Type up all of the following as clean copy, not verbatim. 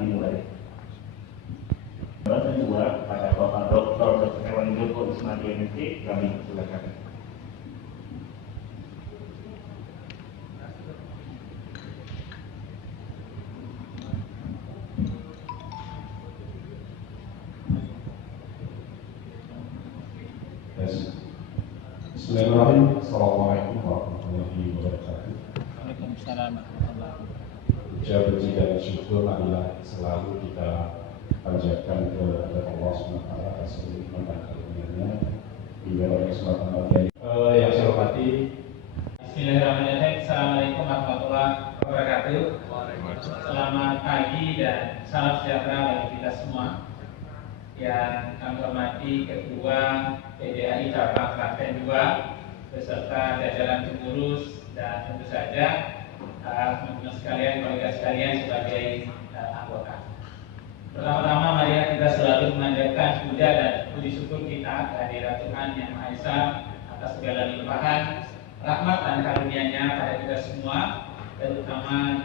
dimulai. Yang kedua, pada Bapak Dr. Hewan Joko Isma DMC, kami persilakan. Bismillahirrahmanirrahim. Assalamualaikum warahmatullahi wabarakatuh. Waalaikumsalam warahmatullahi wabarakatuh. Puja puji dan syukur marilah selalu kita panjatkan kepada Allah SWT atas kenikmatan dan karunia-Nya hingga pada kesempatan bagian yang saya hormati. Bismillahirrahmanirrahim. Assalamualaikum warahmatullahi wabarakatuh. Selamat pagi dan salam sejahtera bagi kita semua. Yang kami hormati Ketua PDAI Cabang Klaten 2 beserta jajaran pengurus dan tentu saja teman-teman sekalian, kolega sekalian sebagai anggota. Pertama-tama mari kita selalu memanjatkan puja dan puji syukur kita kehadirat Tuhan Yang Maha Esa atas segala limpahan rahmat dan karunia-Nya pada kita semua, terutama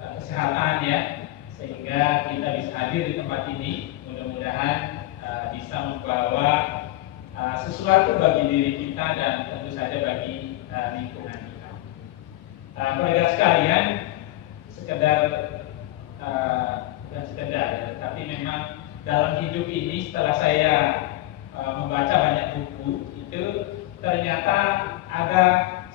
kesehatan ya, sehingga kita bisa hadir di tempat ini. Mudah-mudahan bisa membawa sesuatu bagi diri kita dan tentu saja bagi lingkungan kita. Kolega sekalian, bukan sekedar ya, tapi memang dalam hidup ini setelah saya membaca banyak buku itu ternyata ada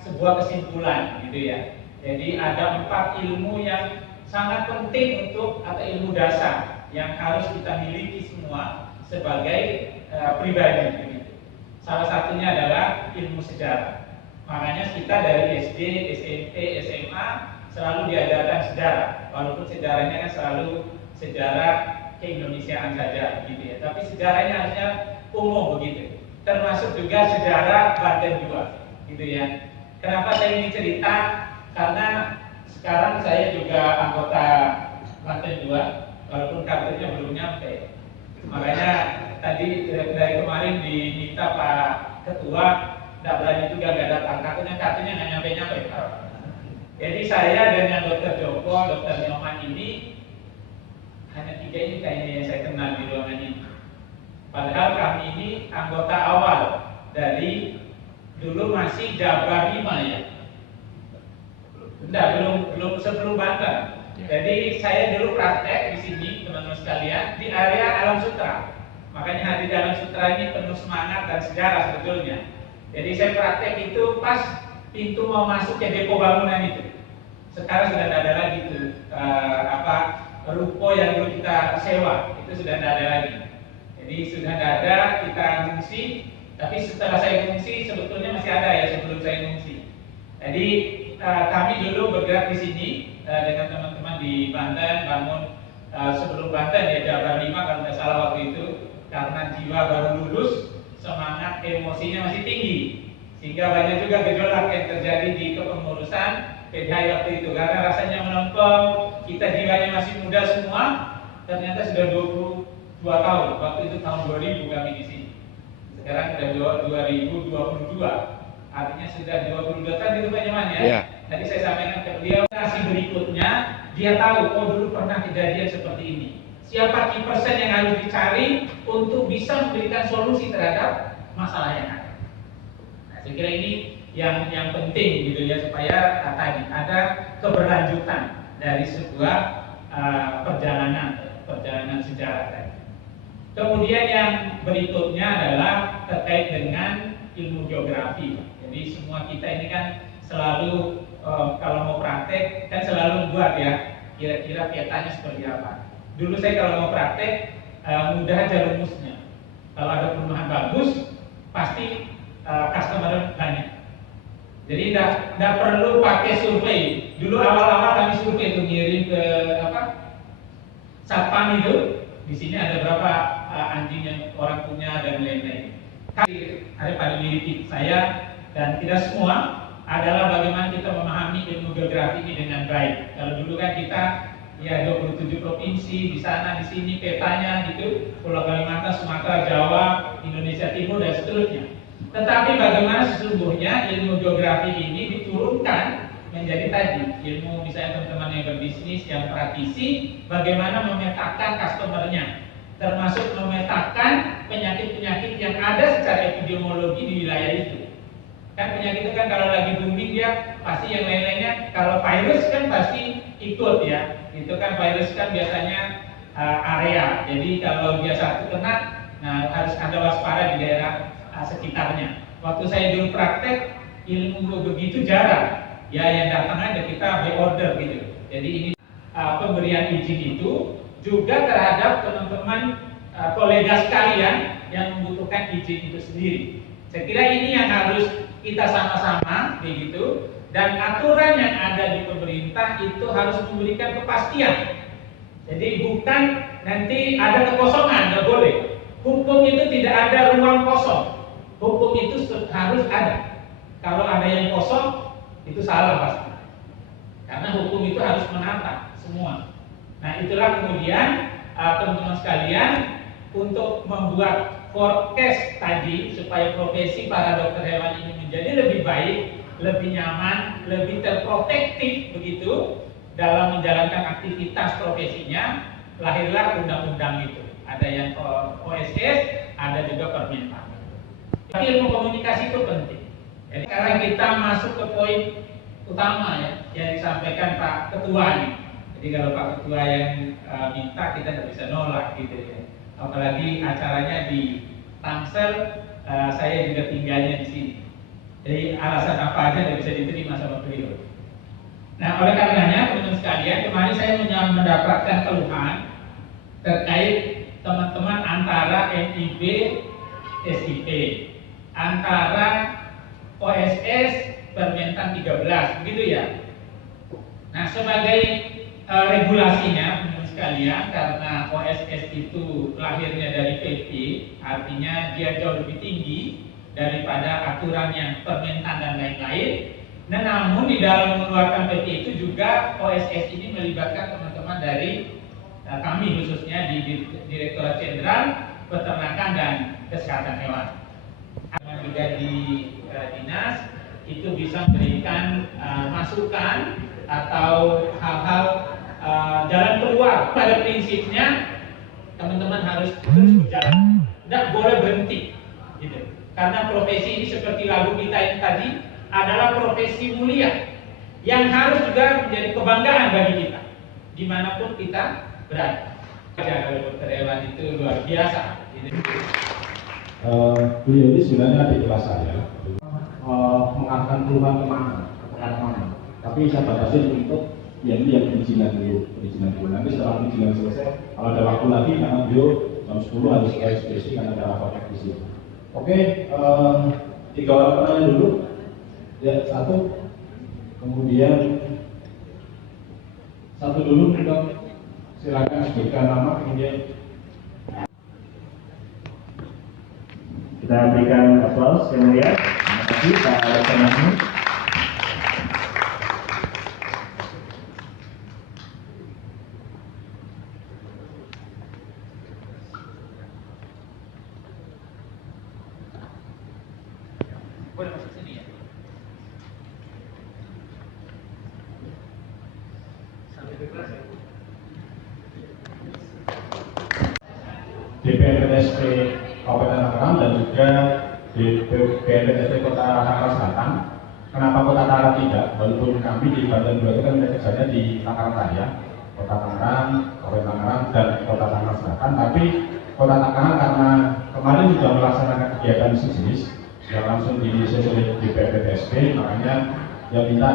sebuah kesimpulan gitu ya. Jadi ada 4 ilmu yang sangat penting atau ilmu dasar yang harus kita miliki semua sebagai pribadi gitu. Salah satunya adalah ilmu sejarah. Makanya kita dari SD, SMP, SMA selalu diajarkan sejarah, walaupun sejarahnya kan selalu sejarah keindonesiaan saja gitu ya. Tapi sejarahnya harusnya umum begitu. Termasuk juga sejarah Banten 2 gitu ya. Kenapa saya ini cerita? Karena sekarang saya juga anggota Banten 2 walaupun kartunya belum nyampe. Makanya tadi dari kemarin diminta Pak Ketua, tidak berani juga nggak datang, kartunya nggak nyampe-nyampe. Jadi saya dengan Dr. Joko, Dr. Nyoman ini hanya 3 ini kayaknya yang saya kenal di ruangan ini. Padahal kami ini anggota awal dari dulu masih Jabar 5 ya. Enggak, belum sebelum Banten. Jadi saya dulu praktek di sini teman-teman sekalian di area Alam Sutra. Makanya hadir di Alam Sutra ini penuh semangat dan sejarah sebetulnya. Jadi saya praktek itu pas pintu mau masuk ke depo bangunan itu. Sekarang sudah tidak ada lagi itu ruko yang dulu kita sewa itu sudah tidak ada lagi. Jadi sudah tidak ada, kita ngungsi. Tapi setelah saya ngungsi sebetulnya masih ada ya sebelum saya ngungsi. Jadi kami dulu bergerak di sini dengan teman-teman di Banten, bangun sebelum Banten ya Jabar 5 kalau tidak salah waktu itu, karena jiwa baru lulus, semangat emosinya masih tinggi, sehingga banyak juga gejolak yang terjadi di kepengurusan PDAI waktu itu, karena rasanya menempel, kita jiwanya masih muda semua, ternyata sudah 22 tahun, waktu itu tahun 2000 kami di sini, sekarang sudah 2022. Artinya sudah 22 tahun itu Pak Nyoman ya. Yeah. Tadi saya sampaikan ke beliau, kasih berikutnya dia tahu, oh dulu pernah kejadian seperti ini. Siapa key person yang harus dicari untuk bisa memberikan solusi terhadap masalah yang ada. Nah, saya kira ini yang penting gitu ya, supaya tadi ada keberlanjutan dari sebuah perjalanan sejarah tadi. Kemudian yang berikutnya adalah terkait dengan ilmu geografi. Jadi semua kita ini kan selalu kalau mau praktek kan selalu buat ya kira-kira petanya seperti apa. Dulu saya kalau mau praktek mudah aja rumusnya. Kalau ada perumahan bagus pasti customer banyak. Jadi tidak perlu pakai survei. Dulu awal-awal kami survei itu ngirim ke Satpam itu. Di sini ada berapa anjing yang orang punya dan lain-lain. Ada pada diri saya dan tidak semua adalah bagaimana kita memahami ilmu geografi ini dengan baik. Kalau dulu kan kita ya 27 provinsi di sana di sini petanya gitu, Pulau Kalimantan, Sumatera, Jawa, Indonesia Timur dan seterusnya. Tetapi bagaimana sesungguhnya ilmu geografi ini diturunkan menjadi tadi ilmu misalnya teman-teman yang berbisnis, yang praktisi, bagaimana memetakan customernya, termasuk memetakan penyakit-penyakit yang ada secara epidemiologi di wilayah itu. Kan penyakit itu kan kalau lagi booming dia pasti yang lain-lainnya, kalau virus kan pasti ikut ya, itu kan virus kan biasanya area, jadi kalau dia satu kena, nah harus ada waspada di daerah sekitarnya. Waktu saya dulu praktek, ilmu begitu jarang, ya yang datang aja kita by order gitu. Jadi ini pemberian izin itu juga terhadap teman-teman kolega sekalian yang membutuhkan izin itu sendiri. Saya kira ini yang harus kita sama-sama begitu, dan aturan yang ada di pemerintah itu harus memberikan kepastian. Jadi bukan nanti ada kekosongan, nggak boleh. Hukum itu tidak ada ruang kosong. Hukum itu harus ada. Kalau ada yang kosong, itu salah pasti. Karena hukum itu harus menata semua. Nah itulah kemudian teman-teman sekalian, untuk membuat forecast tadi supaya profesi para dokter hewan ini menjadi lebih baik, lebih nyaman, lebih terprotektif begitu dalam menjalankan aktivitas profesinya, lahirlah undang-undang itu. Ada yang OSS, ada juga Permentan. Ilmu komunikasi itu penting. Jadi sekarang kita masuk ke poin utama ya, yang disampaikan Pak Ketua nih. Jadi kalau Pak Ketua yang minta, kita tidak bisa nolak gitu ya. Apalagi acaranya di Tangsel, saya juga tinggalnya di sini. Jadi alasan apa aja tidak bisa diterima sama beliau. Nah oleh karenanya teman-teman sekalian, kemarin saya mendapatkan keluhan terkait teman-teman antara MIB, SIP, antara OSS, Permentan 13, begitu ya. Nah sebagai regulasinya teman-teman sekalian, karena OSS itu lahirnya dari PP, artinya dia jauh lebih tinggi daripada aturan yang Permentan dan lain-lain. Nah, namun di dalam mengeluarkan PP itu juga OSS ini melibatkan teman-teman dari kami khususnya di Direktorat Jenderal Peternakan dan Kesehatan Hewan. Juga di dinas itu bisa memberikan masukan atau hal-hal jalan keluar. Pada prinsipnya teman-teman harus terus berjalan, tidak boleh berhenti, gitu. Karena profesi ini seperti lagu kita yang tadi adalah profesi mulia yang harus juga menjadi kebanggaan bagi kita dimanapun kita berada. Kalau dokter hewan itu luar biasa. Beliau ini sebenarnya adik kelas saya. Mengatakan keluhan kemana, tapi saya batasi untuk yang perizinan dulu. Nanti setelah perizinan selesai, kalau ada waktu lagi, karena beliau jam 10 harus ke SPC karena ada rapat teknis. Oke, 3 orang pertanyaan dulu. Ya, 1, kemudian 1 dulu, silakan sebutkan nama, kemudian kita berikan aplaus yang mulia. Terima kasih Pak Dr. Mahmud. Boleh masuk sini ya. Sampai ke kelas ya. DPRPSP Kabupaten Tangerang dan juga DPRPSP Kota Tangerang Selatan. Kenapa Kota Tangerang tidak? Walaupun kami di Banten 2 itu kan kerjanya di Tangerang Raya, Kota Tangerang, Kabupaten Tangerang dan Kota Tangerang Selatan. Tapi Kota Tangerang karena kemarin sudah melaksanakan kegiatan sejenis yang langsung diinisiasi oleh DPRPSP, makanya dia minta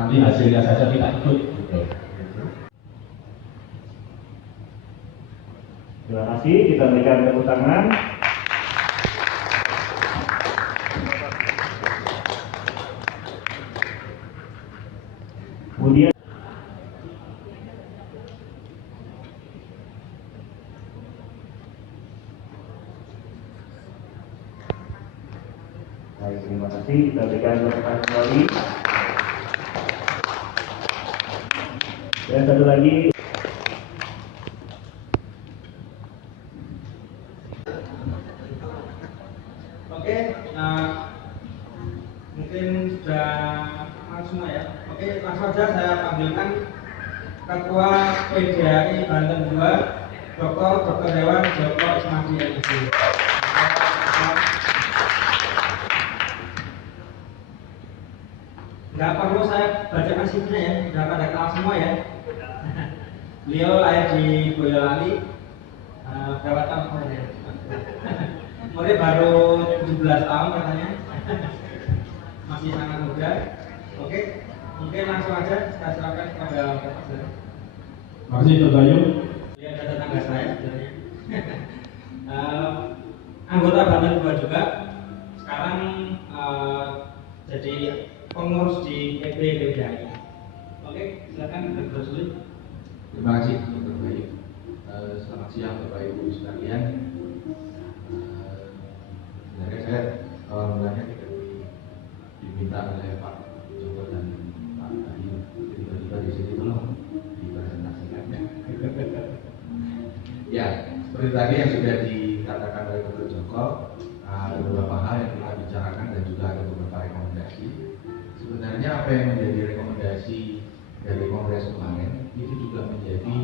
nanti hasilnya saja kita ikut. Gitu. Terima kasih, kita berikan tepuk tangan. Kemudian baik, terima kasih, kita berikan tepuk tangan kembali. Dan satu lagi. Oke, nah mungkin sudah aman semua ya. Oke, PPDHI Banten 2, Dr. Dewan Joko Ismadi MSc. Nggak perlu saya bacakan CV-nya ya, sudah pada kenal semua ya. Beliau lahir di Boyolali, berapa tahun umurnya? Umurnya baru 17 tahun katanya. Masih sangat muda. Oke, mungkin langsung aja saya serahkan kepada Bapak Seri. Makasih Dr. Bayu. Dia ada tetangga saya sebenarnya. Anggota Banten 2 juga. Sekarang jadi pengurus di PPDHI. Oke, silakan Dr. Sulit. Terima kasih Dr. Bayu. Selamat siang Bapak Ibu sekalian. Sebenarnya saya awal mulanya tidak diminta oleh Pak Joko dan Pak Bayu, tiba-tiba di sini tolong dipresentasikan. Ya, seperti tadi yang sudah dikatakan oleh Dr. Joko, ada beberapa hal yang kita bicarakan dan juga ada beberapa rekomendasi. Sebenarnya apa yang menjadi rekomendasi dari Kongres kemarin itu juga menjadi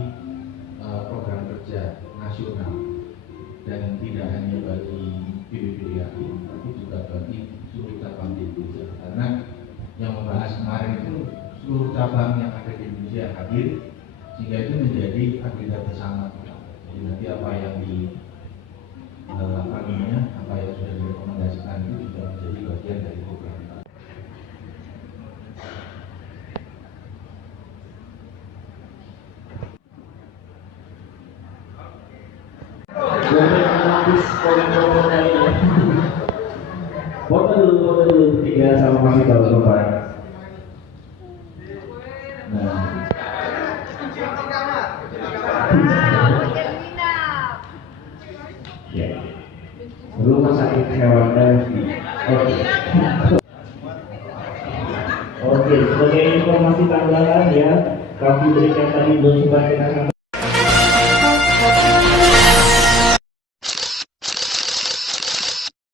program kerja nasional dan tidak hanya bagi PPDHI tapi juga bagi seluruh cabang di Indonesia, karena yang membahas kemarin itu seluruh cabang yang ada di Indonesia hadir, sehingga itu menjadi agenda bersama kita. Jadi nanti apa yang apa yang sudah direkomendasikan itu juga menjadi bagian dari program kita. Foto dulu 3 sama masih kalau Bapak. Nah. Ya. Rumah sakit hewan dan oke. Oke, sebagai informasi tambahan ya, kami berikan tadi belum sempat kita